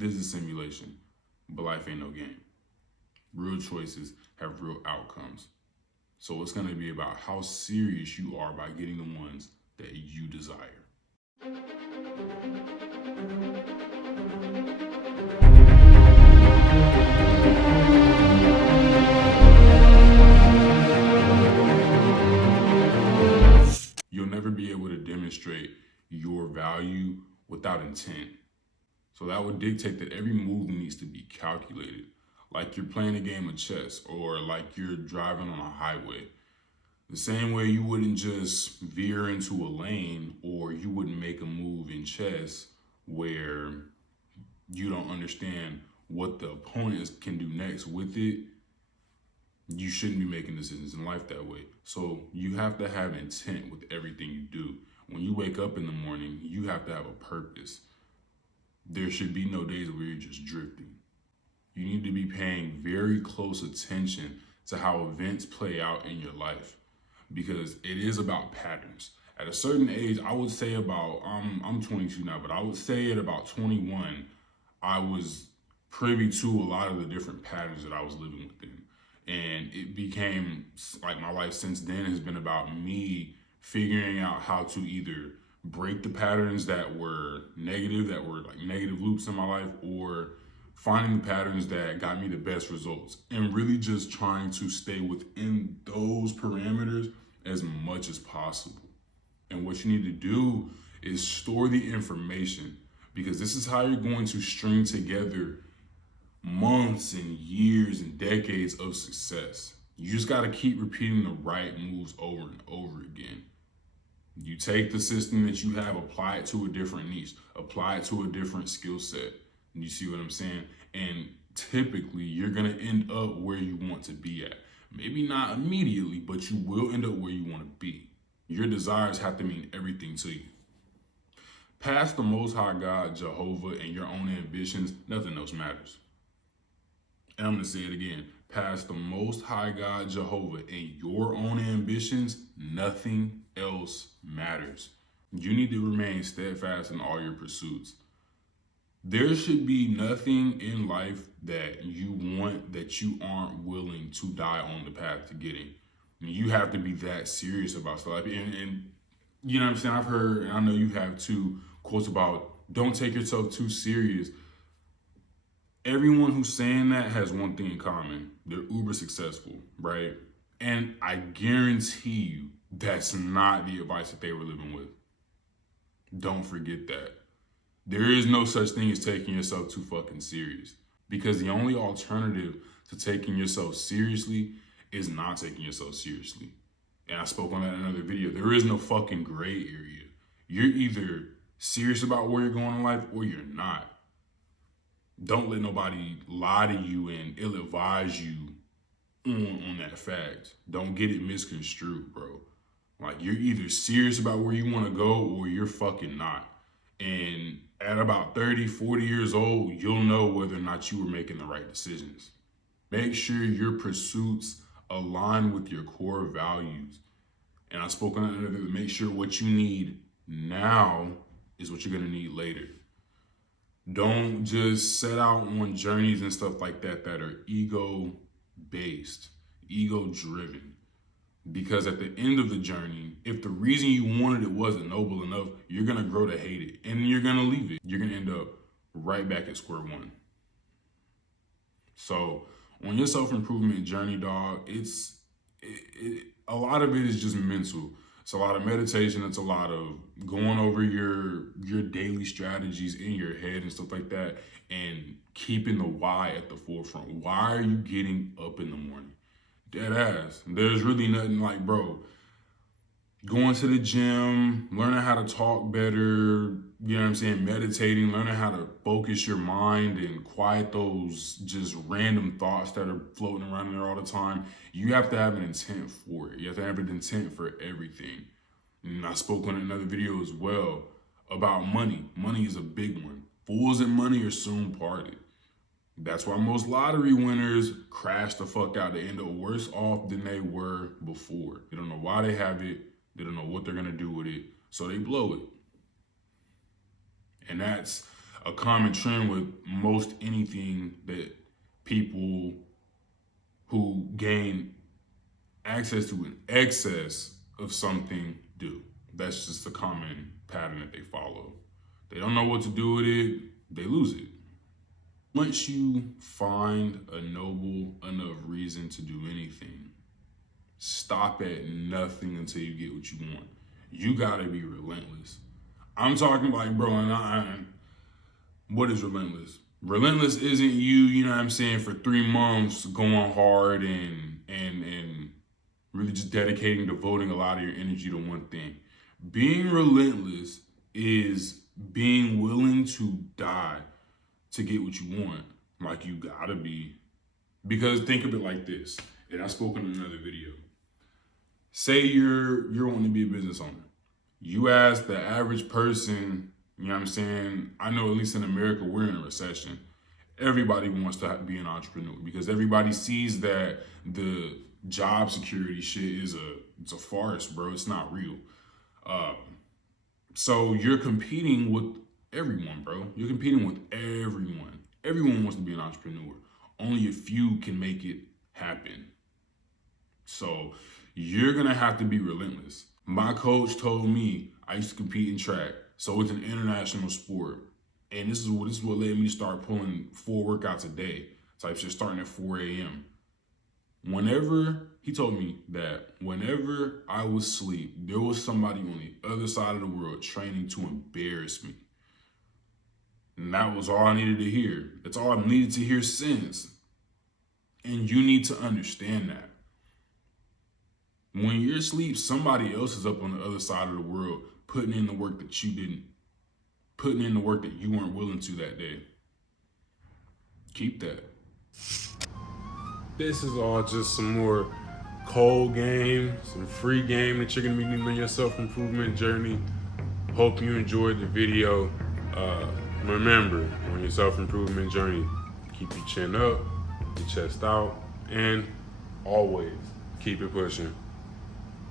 This is a simulation, but life ain't no game. Real choices have real outcomes. So it's gonna be about how serious you are by getting the ones that you desire. You'll never be able to demonstrate your value without intent. So that would dictate that every move needs to be calculated, like you're playing a game of chess or like you're driving on a highway. The same way you wouldn't just veer into a lane, or you wouldn't make a move in chess where you don't understand what the opponent can do next with it. You shouldn't be making decisions in life that way. So you have to have intent with everything you do. When you wake up in the morning, you have to have a purpose. There should be no days where you're just drifting. You need to be paying very close attention to how events play out in your life, because it is about patterns. At a certain age, I would say about, I'm 22 now, but I would say at about 21, I was privy to a lot of the different patterns that I was living within. And it became like my life since then has been about me figuring out how to either break the patterns that were negative, that were like negative loops in my life, or finding the patterns that got me the best results, and really just trying to stay within those parameters as much as possible. And what you need to do is store the information, because this is how you're going to string together months and years and decades of success. You just got to keep repeating the right moves over and over again. You take the system that you have, apply it to a different niche, apply it to a different skill set. You see what I'm saying? And typically you're going to end up where you want to be at. Maybe not immediately, but you will end up where you want to be. Your desires have to mean everything to you. Past the Most High God, Jehovah, and your own ambitions, nothing else matters. And I'm going to say it again. Past the Most High God, Jehovah, and your own ambitions, nothing else matters. You need to remain steadfast in all your pursuits. There should be nothing in life that you want that you aren't willing to die on the path to getting. You have to be that serious about stuff. And you know what I'm saying? I've heard, and I know you have too, quotes about don't take yourself too serious. Everyone who's saying that has one thing in common. They're uber successful, right? And I guarantee you that's not the advice that they were living with. Don't forget that. There is no such thing as taking yourself too fucking serious, because the only alternative to taking yourself seriously is not taking yourself seriously. And I spoke on that in another video. There is no fucking gray area. You're either serious about where you're going in life or you're not. Don't let nobody lie to you and ill-advise you on that fact. Don't get it misconstrued, bro. Like, you're either serious about where you want to go or you're fucking not. And at about 30, 40 years old, you'll know whether or not you were making the right decisions. Make sure your pursuits align with your core values. And I spoke on another, make sure what you need now is what you're going to need later. Don't just set out on journeys and stuff like that that are ego-based, ego-driven. Because at the end of the journey, if the reason you wanted it wasn't noble enough, you're going to grow to hate it. And you're going to leave it. You're going to end up right back at square one. So on your self-improvement journey, dog, a lot of it is just mental. It's a lot of meditation. It's a lot of going over your daily strategies in your head and stuff like that, and keeping the why at the forefront. Why are you getting up in the morning? Dead ass. There's really nothing like, bro, going to the gym, learning how to talk better, you know what I'm saying, meditating, learning how to focus your mind and quiet those just random thoughts that are floating around there all the time. You have to have an intent for it. You have to have an intent for everything. And I spoke on another video as well about money. Money is a big one. Fools and money are soon parted. That's why most lottery winners crash the fuck out. They end up worse off than they were before. They don't know why they have it. They don't know what they're going to do with it. So they blow it. And that's a common trend with most anything that people who gain access to an excess of something do. That's just a common pattern that they follow. They don't know what to do with it, they lose it. Once you find a noble enough reason to do anything, stop at nothing until you get what you want. You gotta be relentless. I'm talking like, bro, what is relentless? Relentless isn't you know what I'm saying, for 3 months going hard and really just dedicating, devoting a lot of your energy to one thing. Being relentless is being willing to die to get what you want. Like, you gotta be. Because think of it like this, and I spoke in another video. Say you're wanting to be a business owner. You ask the average person, you know what I'm saying? I know at least in America, we're in a recession. Everybody wants to be an entrepreneur because everybody sees that the job security shit is a farce, bro. It's not real. So you're competing with everyone, bro. You're competing with everyone. Everyone wants to be an entrepreneur. Only a few can make it happen. So you're gonna have to be relentless. My coach told me, I used to compete in track, so it's an international sport. And this is what led me to start pulling 4 workouts a day. Type shit, starting at 4 a.m. He told me that whenever I was asleep, there was somebody on the other side of the world training to embarrass me. And that was all I needed to hear. That's all I needed to hear since. And you need to understand that. When you're asleep, somebody else is up on the other side of the world putting in the work that you didn't, putting in the work that you weren't willing to that day. Keep that. This is all just some more cold game, some free game that you're gonna be needing on your self-improvement journey. Hope you enjoyed the video. Remember, on your self-improvement journey, keep your chin up, your chest out, and always keep it pushing.